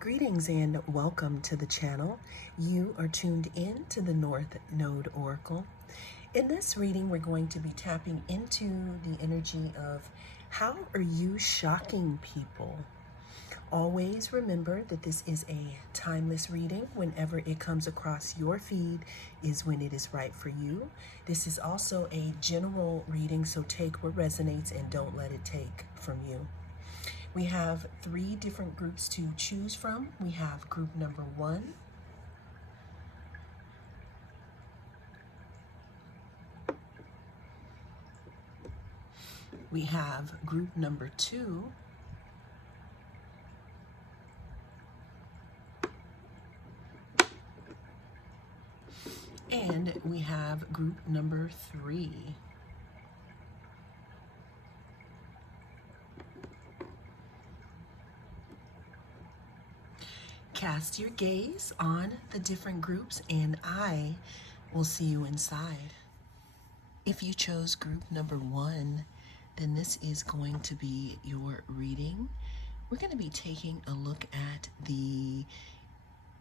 Greetings and welcome to the channel. You are tuned in to the North Node Oracle. In this reading, we're going to be tapping into the energy of how are you shocking people? Always remember that this is a timeless reading. Whenever it comes across your feed is when it is right for you. This is also a general reading, so take what resonates and don't let it take from you. We have 3 different groups to choose from. We have group number 1, we have group number 2, and we have group number 3. Cast your gaze on the different groups and I will see you inside. If you chose group number 1, then this is going to be your reading. We're going to be taking a look at the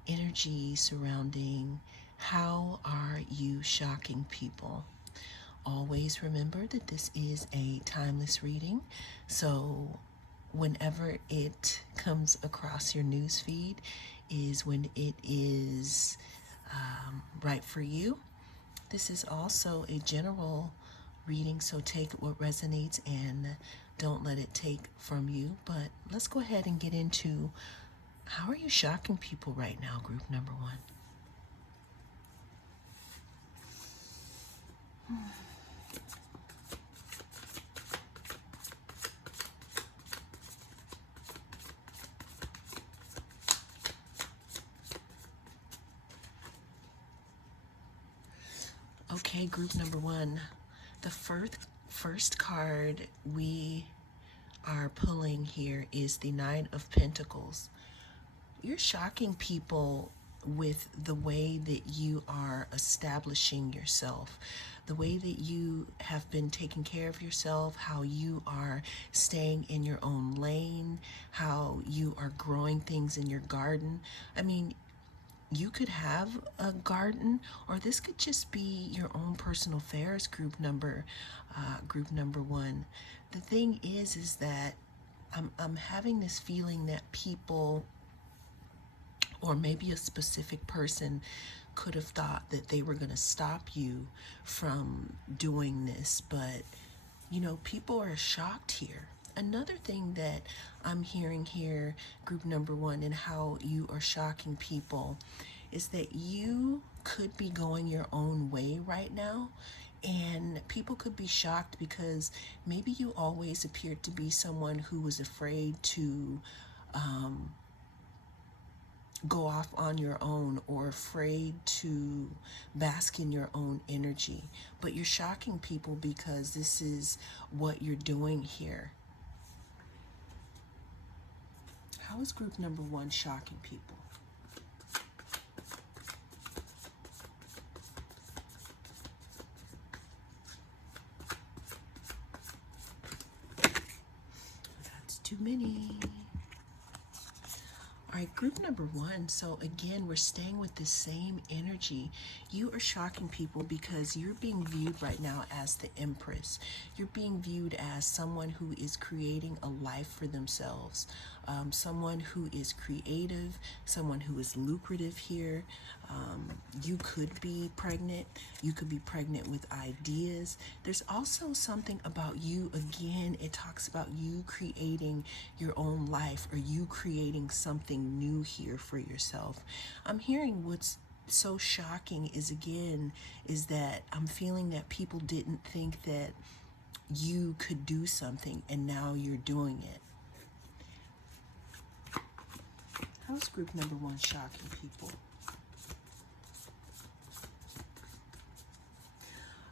energy surrounding how are you shocking people. Always remember that this is a timeless reading, so whenever it comes across your news feed is when it is right for you. This is also a general reading, so take what resonates and don't let it take from you. But let's go ahead and get into how are you shocking people right now, group number 1. Okay, group number 1. The first card we are pulling here is the 9 of Pentacles. You're shocking people with the way that you are establishing yourself, the way that you have been taking care of yourself, how you are staying in your own lane, how you are growing things in your garden. I mean, you could have a garden, or this could just be your own personal affairs, group number 1. The thing is that I'm having this feeling that people, or maybe a specific person, could have thought that they were going to stop you from doing this, but you know, people are shocked here. Another thing that I'm hearing here, group number 1, and how you are shocking people is that you could be going your own way right now, and people could be shocked because maybe you always appeared to be someone who was afraid to go off on your own, or afraid to bask in your own energy. But you're shocking people because this is what you're doing here. How is group number 1 shocking people? That's too many. All right, group number 1. So again, we're staying with the same energy. You are shocking people because you're being viewed right now as the Empress. You're being viewed as someone who is creating a life for themselves, someone who is creative, someone who is lucrative here. You could be pregnant. You could be pregnant with ideas. There's also something about you, again, it talks about you creating your own life, or you creating something new here for yourself. I'm hearing what's so shocking is that I'm feeling that people didn't think that you could do something, and now you're doing it. How's group number 1 shocking people?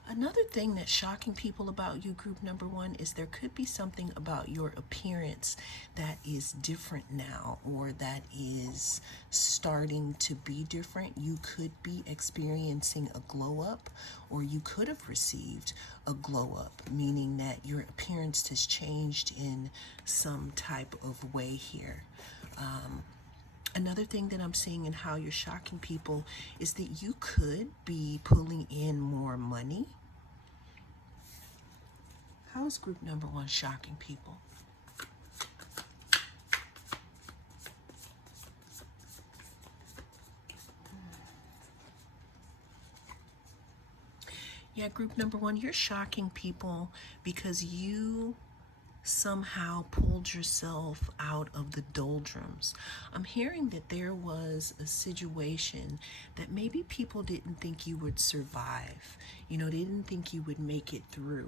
Another thing that's shocking people about you, group number 1, is there could be something about your appearance that is different now, or that is starting to be different. You could be experiencing a glow up, or you could have received a glow up, meaning that your appearance has changed in some type of way here. Another thing that I'm seeing in how you're shocking people is that you could be pulling in more money. How is group number one shocking people? Yeah, group number one, you're shocking people because you somehow pulled yourself out of the doldrums. I'm hearing that there was a situation that maybe people didn't think you would survive. You know, they didn't think you would make it through.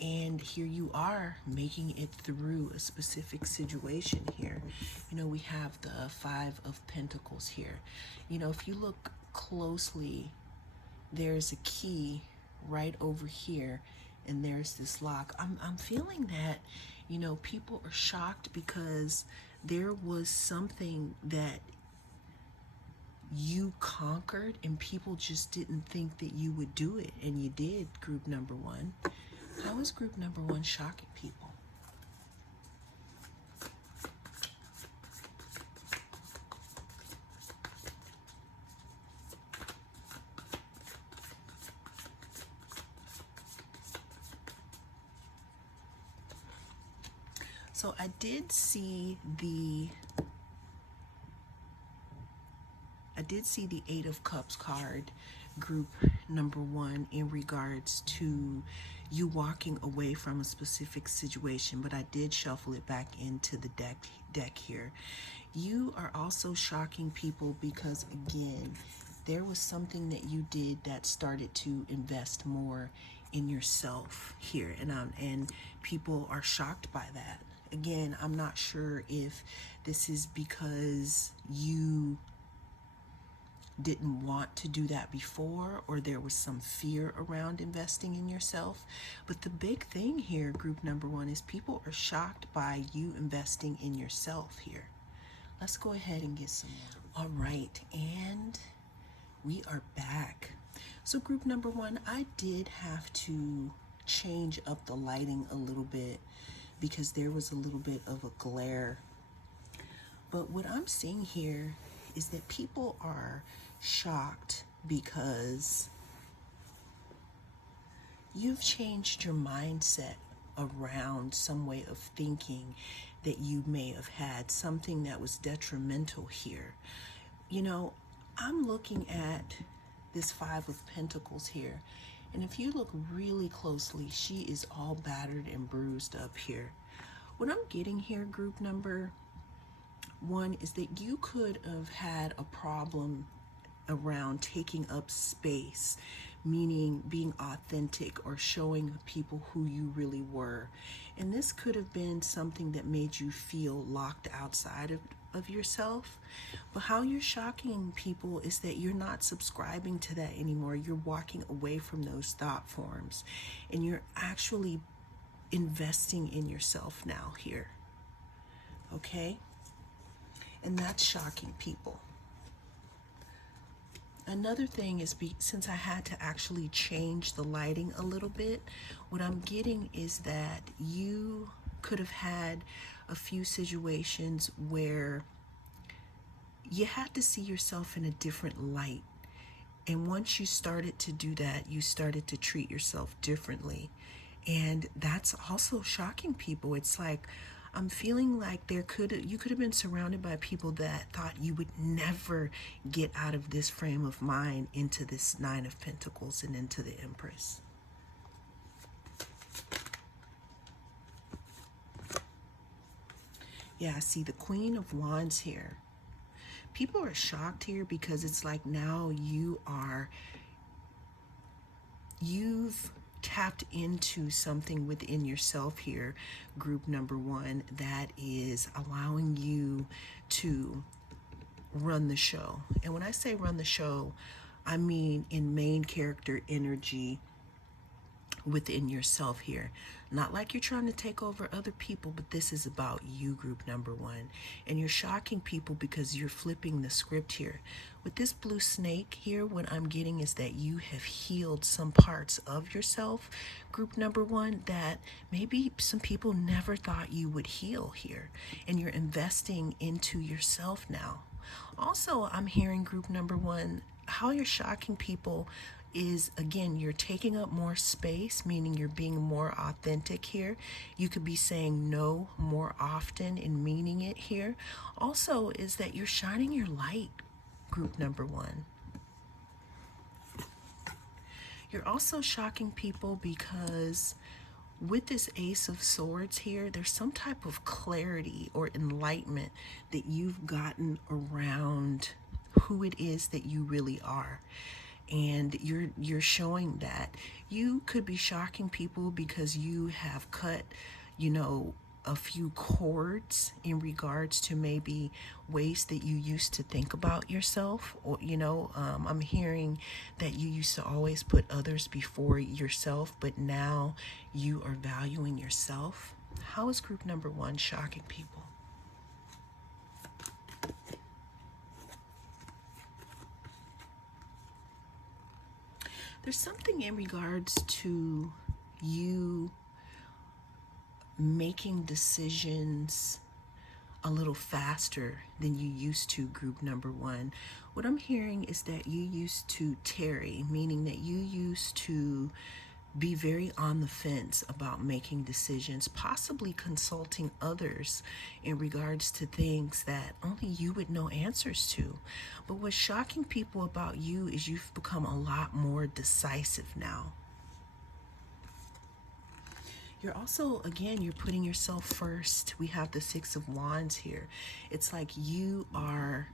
And here you are making it through a specific situation here. You know, we have the Five of Pentacles here. You know, if you look closely, there's a key right over here, and there's this lock. I'm feeling that, you know, people are shocked because there was something that you conquered and people just didn't think that you would do it, and you did, group number one. How is group number one shocking people? So I did see the Eight of Cups card, group number one, in regards to you walking away from a specific situation, but I did shuffle it back into the deck here. You are also shocking people because, again, there was something that you did that started to invest more in yourself here, and people are shocked by that. Again, I'm not sure if this is because you didn't want to do that before, or there was some fear around investing in yourself. But the big thing here, group number one, is people are shocked by you investing in yourself here. Let's go ahead and get some more. All right, and we are back. So group number one, I did have to change up the lighting a little bit because there was a little bit of a glare. But what I'm seeing here is that people are shocked because you've changed your mindset around some way of thinking that you may have had, something that was detrimental here. You know, I'm looking at this Five of Pentacles here, and if you look really closely, she is all battered and bruised up here. What I'm getting here, group number one, is that you could have had a problem around taking up space, meaning being authentic or showing people who you really were. And this could have been something that made you feel locked outside of yourself. But how you're shocking people is that you're not subscribing to that anymore. You're walking away from those thought forms, and you're actually investing in yourself now here. Okay? And that's shocking people. Another thing is, since I had to actually change the lighting a little bit, what I'm getting is that you could have had a few situations where you had to see yourself in a different light. And once you started to do that, you started to treat yourself differently. And that's also shocking people. It's like, I'm feeling like you could have been surrounded by people that thought you would never get out of this frame of mind into this Nine of Pentacles and into the Empress. Yeah, I see the Queen of Wands here. People are shocked here because it's like now you've tapped into something within yourself here, group number one, that is allowing you to run the show. And when I say run the show, I mean in main character energy within yourself here. Not like you're trying to take over other people, but this is about you, group number one. And you're shocking people because you're flipping the script here. With this blue snake here, what I'm getting is that you have healed some parts of yourself, group number one, that maybe some people never thought you would heal here. And you're investing into yourself now. Also, I'm hearing group number one, how you're shocking people is, again, you're taking up more space, meaning you're being more authentic here. You could be saying no more often and meaning it here. Also, is that you're shining your light, group number one. You're also shocking people because with this Ace of Swords here, there's some type of clarity or enlightenment that you've gotten around who it is that you really are. And you're showing that. You could be shocking people because you have cut, a few chords in regards to maybe ways that you used to think about yourself. Or I'm hearing that you used to always put others before yourself, but now you are valuing yourself. How is group number one shocking people? There's something in regards to you making decisions a little faster than you used to, group number one. What I'm hearing is that you used to tarry, meaning that you used to be very on the fence about making decisions, possibly consulting others in regards to things that only you would know answers to. But what's shocking people about you is you've become a lot more decisive now. You're also, again, you're putting yourself first. We have the Six of Wands here. It's like you are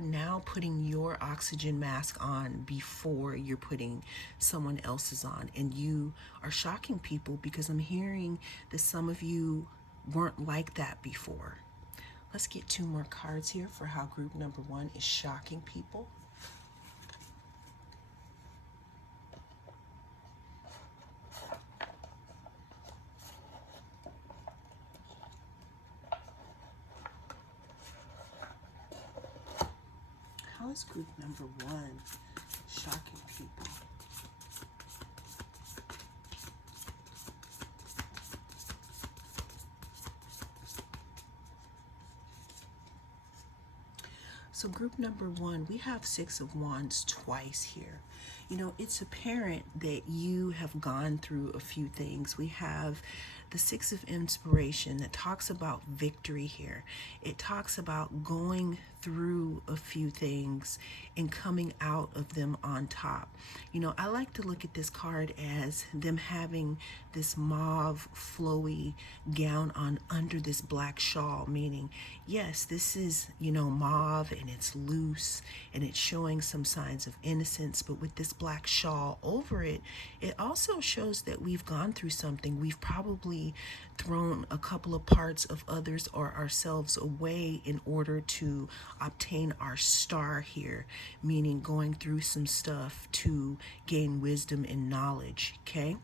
now putting your oxygen mask on before you're putting someone else's on. And you are shocking people because I'm hearing that some of you weren't like that before. Let's get 2 more cards here for how group number one is shocking people. How is group number one shocking people? So group number one, we have Six of Wands twice here. It's apparent that you have gone through a few things. We have the Six of Inspiration that talks about victory here. It talks about going through a few things and coming out of them on top. I like to look at this card as them having this mauve flowy gown on under this black shawl, meaning, yes, this is, mauve and it's loose and it's showing some signs of innocence, but with this black shawl over it, it also shows that we've gone through something. We've probably thrown a couple of parts of others or ourselves away in order to obtain our star here, meaning going through some stuff to gain wisdom and knowledge, okay?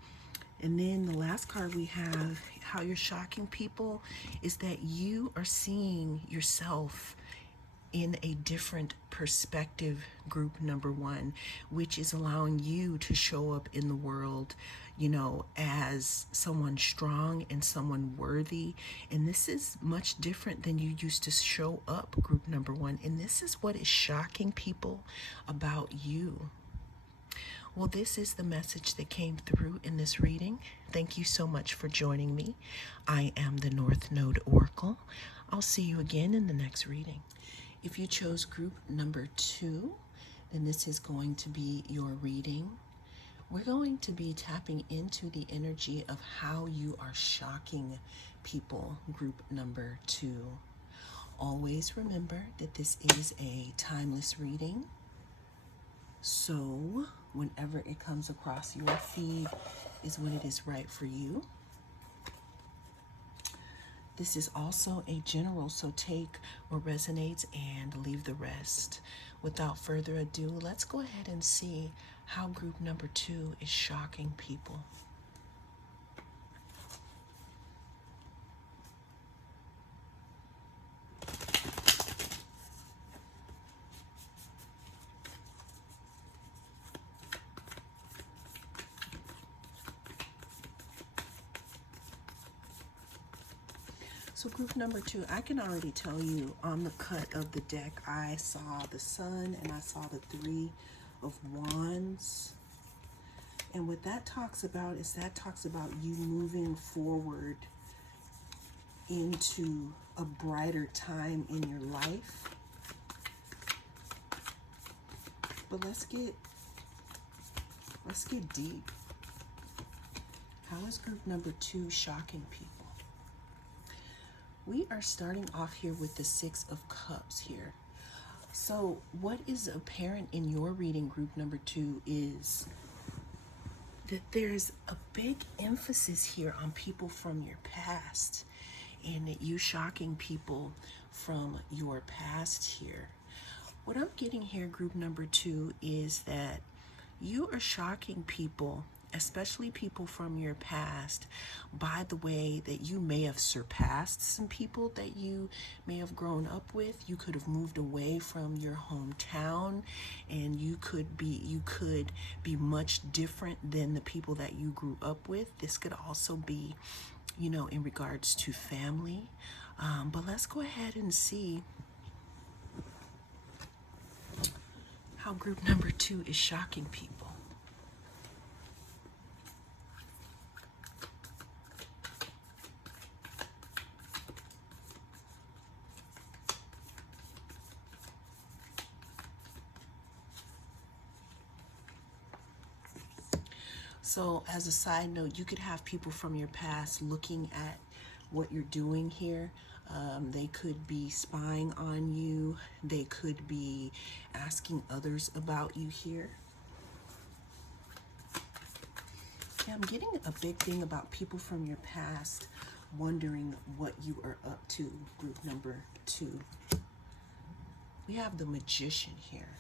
And then the last card we have, how you're shocking people, is that you are seeing yourself in a different perspective, group number one, which is allowing you to show up in the world, as someone strong and someone worthy. And this is much different than you used to show up, group number one. And this is what is shocking people about you. Well, this is the message that came through in this reading. Thank you so much for joining me. I am the North Node Oracle. I'll see you again in the next reading. If you chose group number 2, then this is going to be your reading. We're going to be tapping into the energy of how you are shocking people, group number 2. Always remember that this is a timeless reading. So whenever it comes across your feed is when it is right for you. This is also a general, so take what resonates and leave the rest. Without further ado, let's go ahead and see how group number 2 is shocking people. So group number 2, I can already tell you on the cut of the deck, I saw the Sun and I saw the 3 of Wands. And what that talks about is that talks about you moving forward into a brighter time in your life. But let's get deep. How is group number 2 shocking people? We are starting off here with the 6 of Cups here. So what is apparent in your reading, group number 2, is that there's a big emphasis here on people from your past, and that you shocking people from your past here. What I'm getting here, group number 2, is that you are shocking people, especially people from your past, by the way that you may have surpassed some people that you may have grown up with. You could have moved away from your hometown, and you could be much different than the people that you grew up with. This could also be, in regards to family. But let's go ahead and see how group number 2 is shocking people. So as a side note, you could have people from your past looking at what you're doing here. They could be spying on you. They could be asking others about you here. Yeah, I'm getting a big thing about people from your past wondering what you are up to, group number 2. We have the Magician here.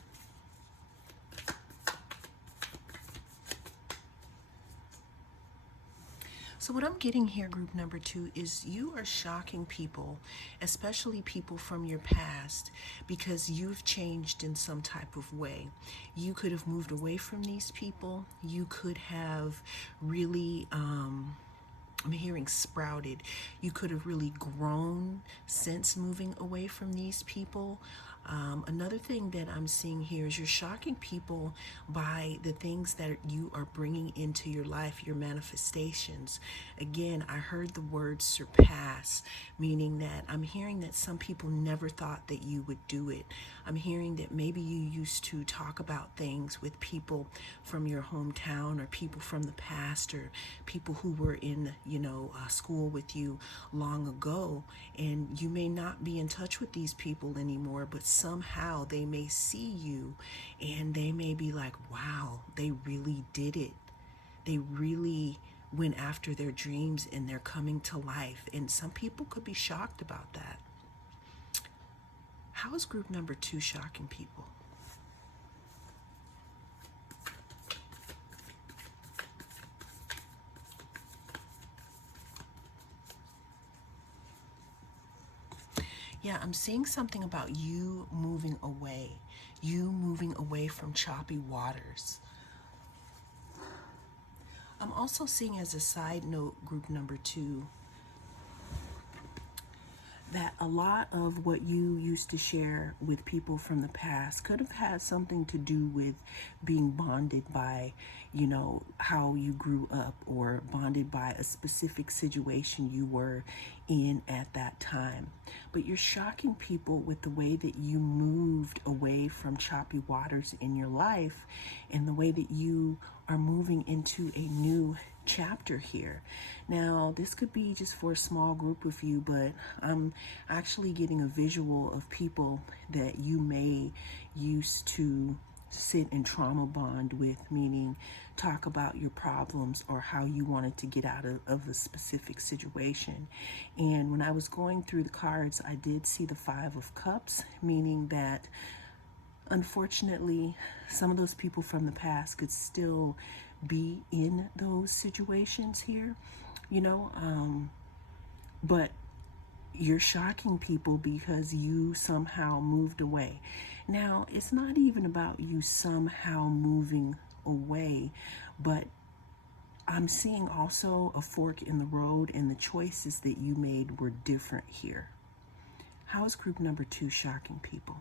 So what I'm getting here, group number 2, is you are shocking people, especially people from your past, because you've changed in some type of way. You could have moved away from these people. You could have really, I'm hearing sprouted. You could have really grown since moving away from these people. Another thing that I'm seeing here is you're shocking people by the things that you are bringing into your life, your manifestations. Again, I heard the word surpass, meaning that I'm hearing that some people never thought that you would do it. I'm hearing that maybe you used to talk about things with people from your hometown, or people from the past, or people who were in, school with you long ago, and you may not be in touch with these people anymore, but somehow they may see you and they may be like, wow, they really did it. They really went after their dreams and they're coming to life. And some people could be shocked about that. How is group number 2 shocking people? Yeah, I'm seeing something about you moving away from choppy waters. I'm also seeing, as a side note, group number 2, that a lot of what you used to share with people from the past could have had something to do with being bonded by, how you grew up, or bonded by a specific situation you were in at that time. But you're shocking people with the way that you moved away from choppy waters in your life, and the way that you are moving into a new chapter here. Now, this could be just for a small group of you, but I'm actually getting a visual of people that you may used to sit in trauma bond with, meaning talk about your problems or how you wanted to get out of a specific situation. And when I was going through the cards, I did see the 5 of Cups, meaning that unfortunately some of those people from the past could still be in those situations here, but you're shocking people because you somehow moved away. Now, it's not even about you somehow moving away, but I'm seeing also a fork in the road, and the choices that you made were different here. How is group number 2 shocking people?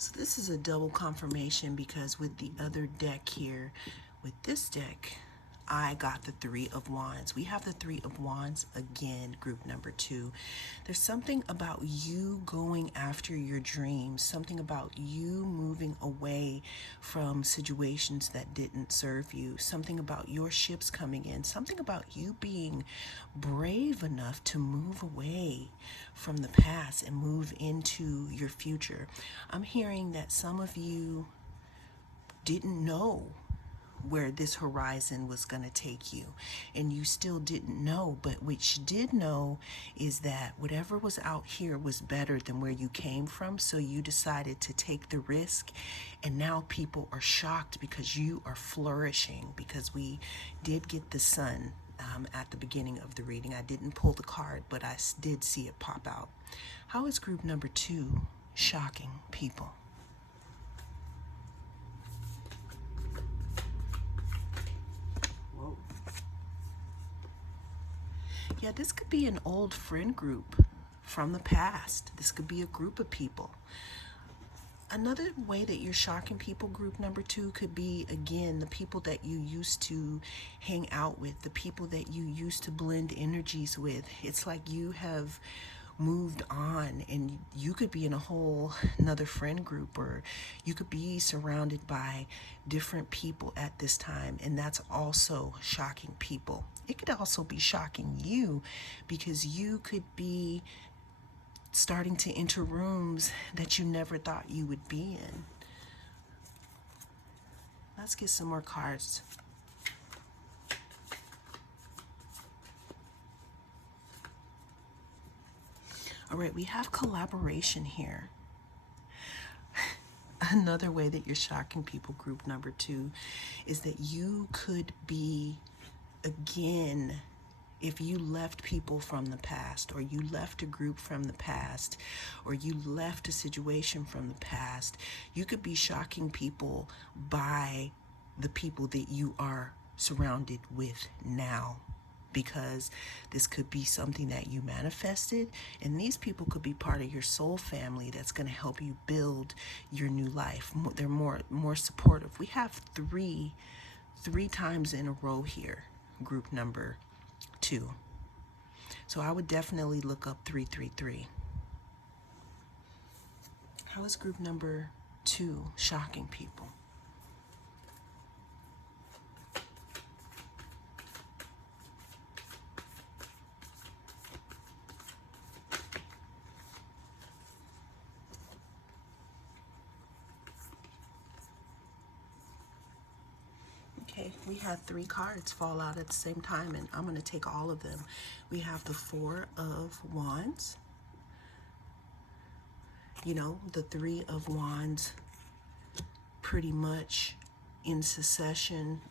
So this is a double confirmation, because with the other deck here, with this deck, I got the 3 of Wands. We have the 3 of Wands again, group number 2. There's something about you going after your dreams, something about you moving away from situations that didn't serve you, something about your ships coming in, something about you being brave enough to move away from the past and move into your future. I'm hearing that some of you didn't know where this horizon was going to take you, and you still didn't know, but what you did know is that whatever was out here was better than where you came from, so you decided to take the risk, and now people are shocked because you are flourishing, because we did get the sun at the beginning of the reading. I didn't pull the card, but I did see it pop out. How is group number 2 shocking people? Yeah, this could be an old friend group from the past. This could be a group of people. Another way that you're shocking people, group number 2, could be, again, the people that you used to hang out with, the people that you used to blend energies with. It's like you have moved on, and you could be in a whole another friend group, or you could be surrounded by different people at this time, and that's also shocking people. It could also be shocking you, because you could be starting to enter rooms that you never thought you would be in. Let's get some more cards. All right, we have collaboration here. Another way that you're shocking people, group number 2, is that you could be, again, if you left people from the past, or you left a group from the past, or you left a situation from the past, you could be shocking people by the people that you are surrounded with now, because this could be something that you manifested, and these people could be part of your soul family that's going to help you build your new life. They're more supportive. We have three times in a row here, group number 2. So I would definitely look up 333. How is group number 2 shocking people? Okay, we had 3 cards fall out at the same time, and I'm going to take all of them. We have the 4 of Wands. You know, the 3 of Wands pretty much in succession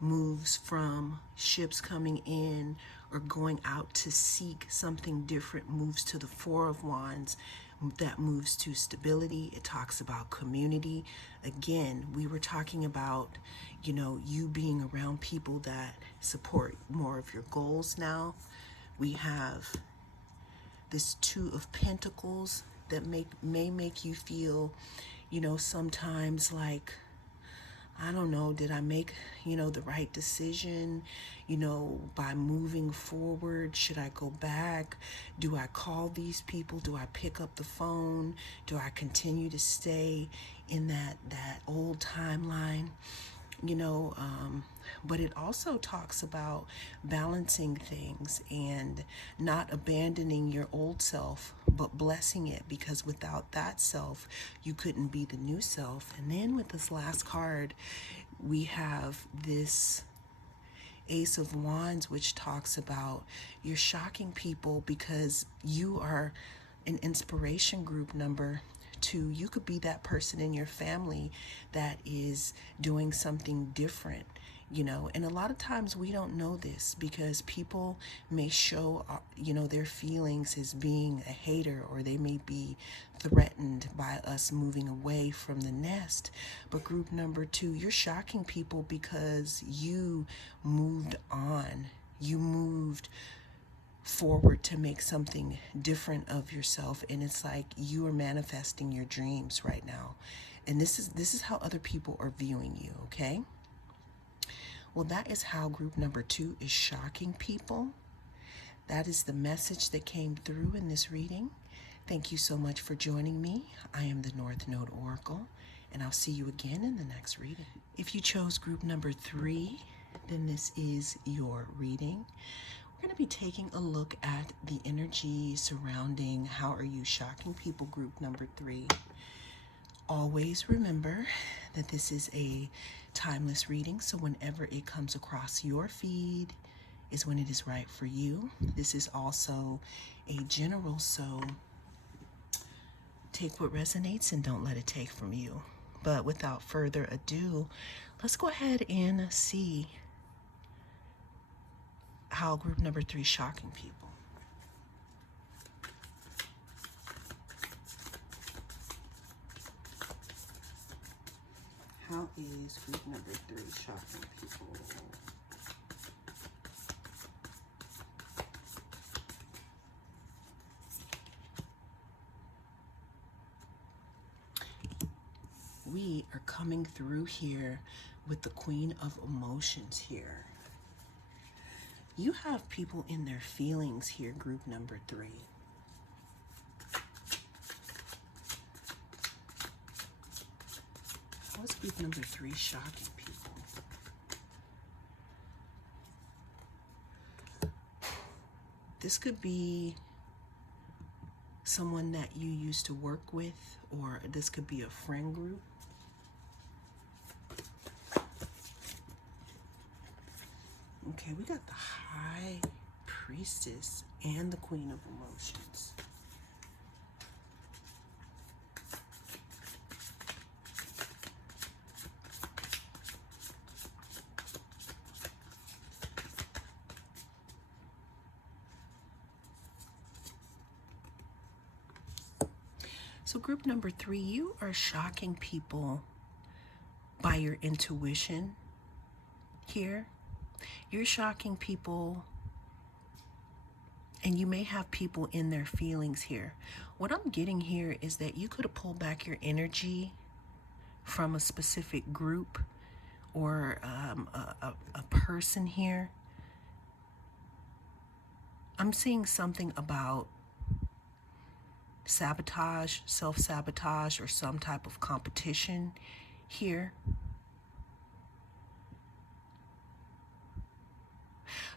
moves from ships coming in or going out to seek something different, moves to the 4 of Wands. That moves to stability. It talks about community. Again, we were talking about, you know, you being around people that support more of your goals now. We have this 2 of Pentacles that may make you feel, you know, sometimes like, I don't know, did I make, you know, the right decision, you know, by moving forward? Should I go back? Do I call these people? Do I pick up the phone? Do I continue to stay in that old timeline? you know, but it also talks about balancing things and not abandoning your old self, but blessing it, because without that self, you couldn't be the new self. And then with this last card, we have this Ace of Wands, which talks about you're shocking people because you are an inspiration, group number 2. You could be that person in your family that is doing something different, you know. And a lot of times we don't know this because people may show, you know, their feelings as being a hater, or they may be threatened by us moving away from the nest. But group number 2, you're shocking people because you moved on. You moved forward to make something different of yourself, and it's like you are manifesting your dreams right now. And this is how other people are viewing you, okay? Well, that is how group number 2 is shocking people. That is the message that came through in this reading. Thank you so much for joining me. I am the North Node Oracle, and I'll see you again in the next reading. If you chose group number 3, then this is your reading. We're going to be taking a look at the energy surrounding how are you shocking people, group number 3. Always remember that this is a timeless reading, so whenever it comes across your feed is when it is right for you. This is also a general, so take what resonates and don't let it take from you. But without further ado, let's go ahead and see how group number 3 is shocking people. How is group number 3 shocking people? We are coming through here with the Queen of Emotions here. You have people in their feelings here, group number 3. How is group number 3 shocking people? This could be someone that you used to work with, or this could be a friend group. Okay, we got the High Priestess and the Queen of Emotions. So group number 3, you are shocking people by your intuition here. You're shocking people, and you may have people in their feelings here. What I'm getting here is that you could have pulled back your energy from a specific group or a person here. I'm seeing something about sabotage, self-sabotage, or some type of competition here.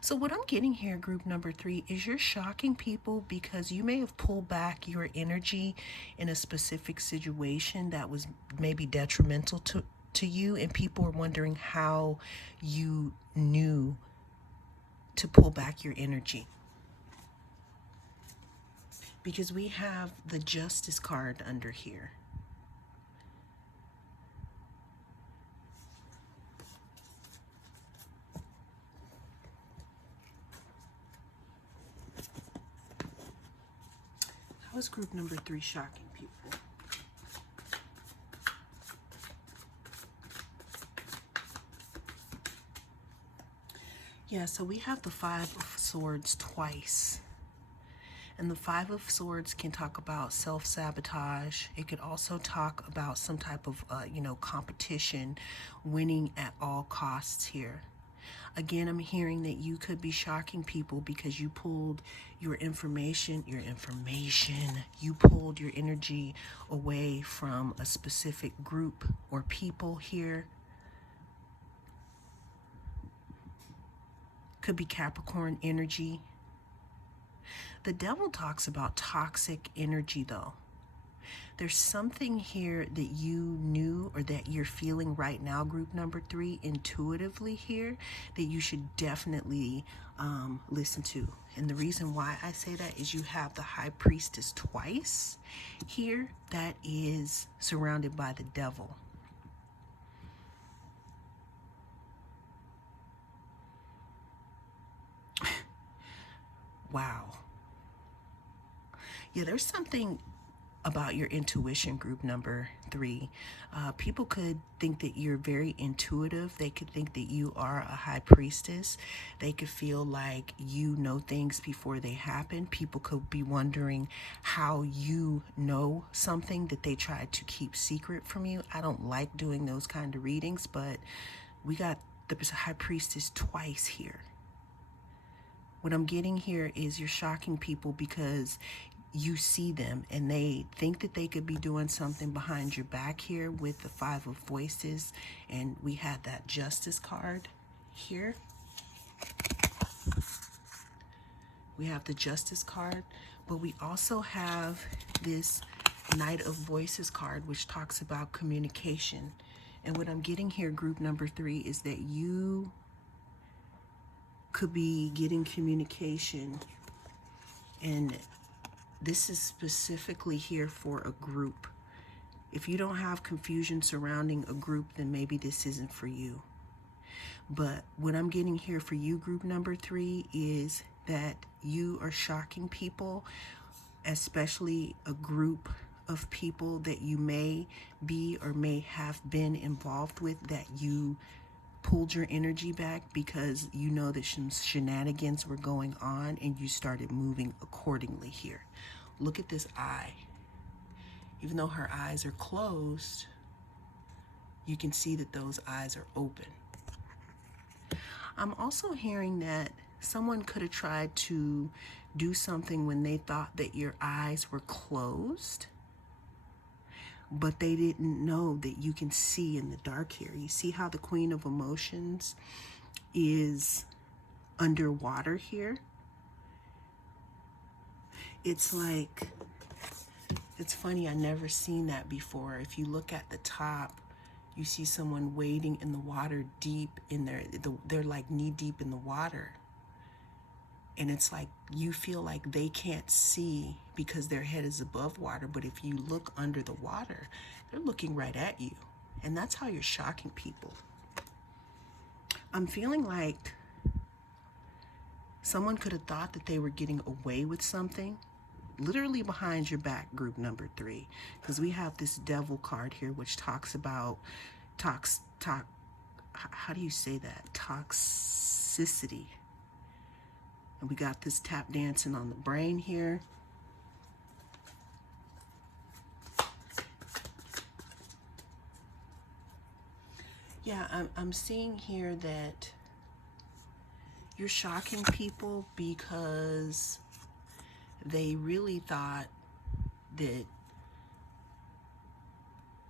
So what I'm getting here, group number 3, is you're shocking people because you may have pulled back your energy in a specific situation that was maybe detrimental to you, and people are wondering how you knew to pull back your energy. Because we have the Justice card under here. How is group number 3 shocking people? Yeah, so we have the Five of Swords twice. And the Five of Swords can talk about self-sabotage. It could also talk about some type of, competition, winning at all costs here. Again, I'm hearing that you could be shocking people because you pulled your information, you pulled your energy away from a specific group or people here. Could be Capricorn energy. The devil talks about toxic energy though. There's something here that you knew or that you're feeling right now, group number 3, intuitively here, that you should definitely listen to. And the reason why I say that is you have the High Priestess twice here that is surrounded by the devil. Wow. Yeah, there's something about your intuition, group number 3. People could think that you're very intuitive. They could think that you are a high priestess. They could feel like you know things before they happen. People could be wondering how you know something that they tried to keep secret from you. I don't like doing those kind of readings, but we got the high priestess twice here. What I'm getting here is you're shocking people because you see them and they think that they could be doing something behind your back here with the 5 of Voices, and we had that Justice card here. We have the Justice card, but we also have this Knight of Voices card, which talks about communication. And what I'm getting here, group number 3, is that you could be getting communication, and this is specifically here for a group. If you don't have confusion surrounding a group, then maybe this isn't for you. But what I'm getting here for you, group number 3, is that you are shocking people, especially a group of people that you may be or may have been involved with, that you pulled your energy back because you know that some shenanigans were going on and you started moving accordingly here. Look at this eye. Even though her eyes are closed, you can see that those eyes are open. I'm also hearing that someone could have tried to do something when they thought that your eyes were closed, but they didn't know that you can see in the dark here. You see how the Queen of Emotions is underwater here? It's like, it's funny, I never seen that before. If you look at the top, you see someone wading in the water deep in there. They're like knee deep in the water. And it's like you feel like they can't see because their head is above water. But if you look under the water, they're looking right at you. And that's how you're shocking people. I'm feeling like someone could have thought that they were getting away with something, literally behind your back, group number 3. Because we have this Devil card here, which talks about how do you say that? Toxicity. And we got this tap dancing on the brain here. Yeah, I'm seeing here that you're shocking people because they really thought that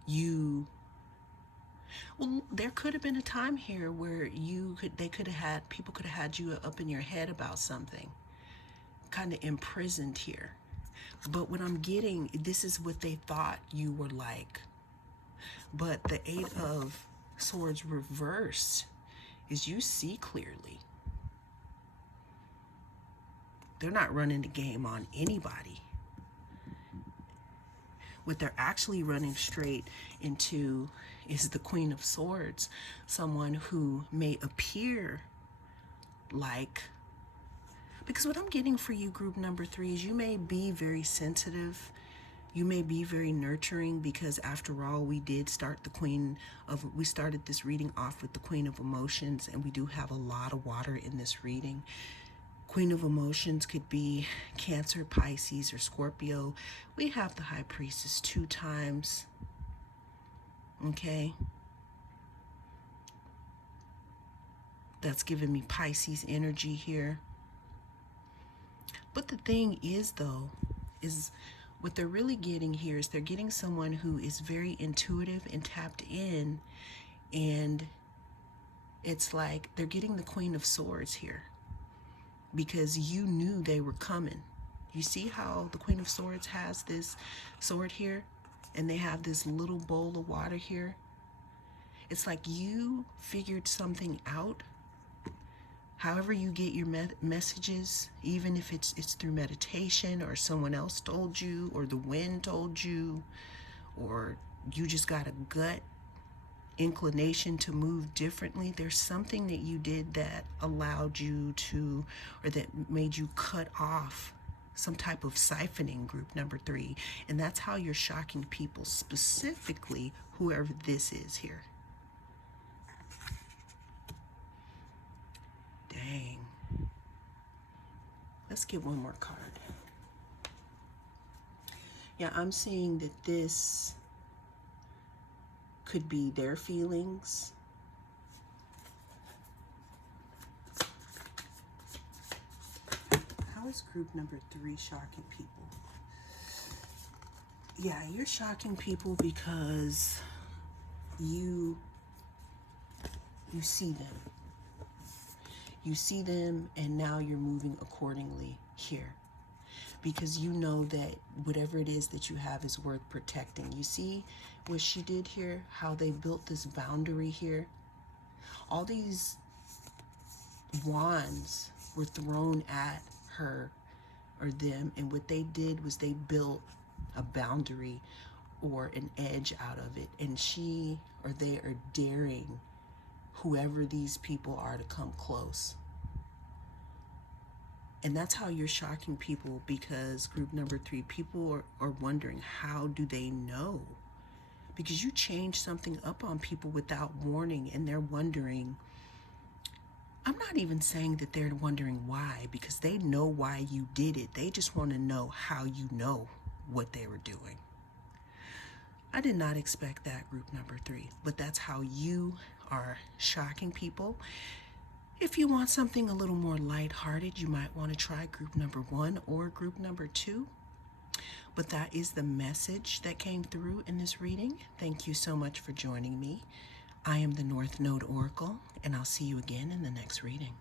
you, well, there could have been a time here where people could have had you up in your head about something, kind of imprisoned here. But what I'm getting, this is what they thought you were like. But the 8 of Swords reversed is you see clearly. They're not running the game on anybody. What they're actually running straight into is the Queen of Swords, someone who may appear like, because what I'm getting for you, group number 3, is you may be very sensitive. You may be very nurturing, because after all, we started this reading off with the Queen of Emotions, and we do have a lot of water in this reading. Queen of Emotions could be Cancer, Pisces, or Scorpio. We have the High Priestess 2 times. Okay. That's giving me Pisces energy here. But the thing is, though, is what they're really getting here is they're getting someone who is very intuitive and tapped in, and it's like they're getting the Queen of Swords here. because you knew they were coming. You see how the Queen of Swords has this sword here, and they have this little bowl of water here? It's like you figured something out. However you get your messages, even if it's through meditation, or someone else told you, or the wind told you, or you just got a gut inclination to move differently. There's something that you did that allowed you to, or that made you cut off some type of siphoning, group number 3. And that's how you're shocking people, specifically whoever this is here. Dang. Let's get one more card. Yeah, I'm seeing that this could be their feelings. How is group number 3 shocking people? Yeah, you're shocking people because you see them. You see them, and now you're moving accordingly here, because you know that whatever it is that you have is worth protecting. You see what she did here, how they built this boundary here. All these wands were thrown at her or them, and what they did was they built a boundary or an edge out of it, and she or they are daring whoever these people are to come close. And that's how you're shocking people, because group number 3, people are wondering, how do they know? Because you change something up on people without warning, and they're wondering. I'm not even saying that they're wondering why, because they know why you did it. They just want to know how you know what they were doing. I did not expect that, group number 3, but that's how you are shocking people. If you want something a little more lighthearted, you might want to try group number 1 or group number 2. But that is the message that came through in this reading. Thank you so much for joining me. I am the North Node Oracle, and I'll see you again in the next reading.